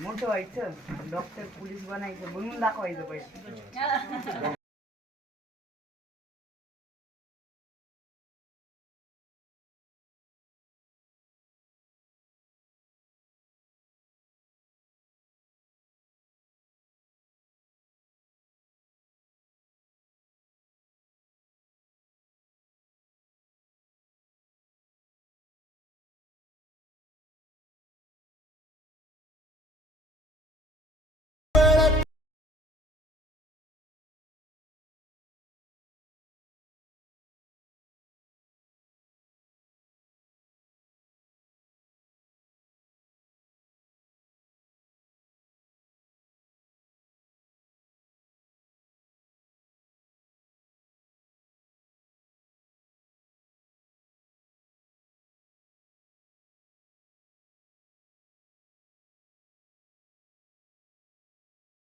मोठं व्हायचं doctor police बनायचं बनवून दाखवायचं पैसे.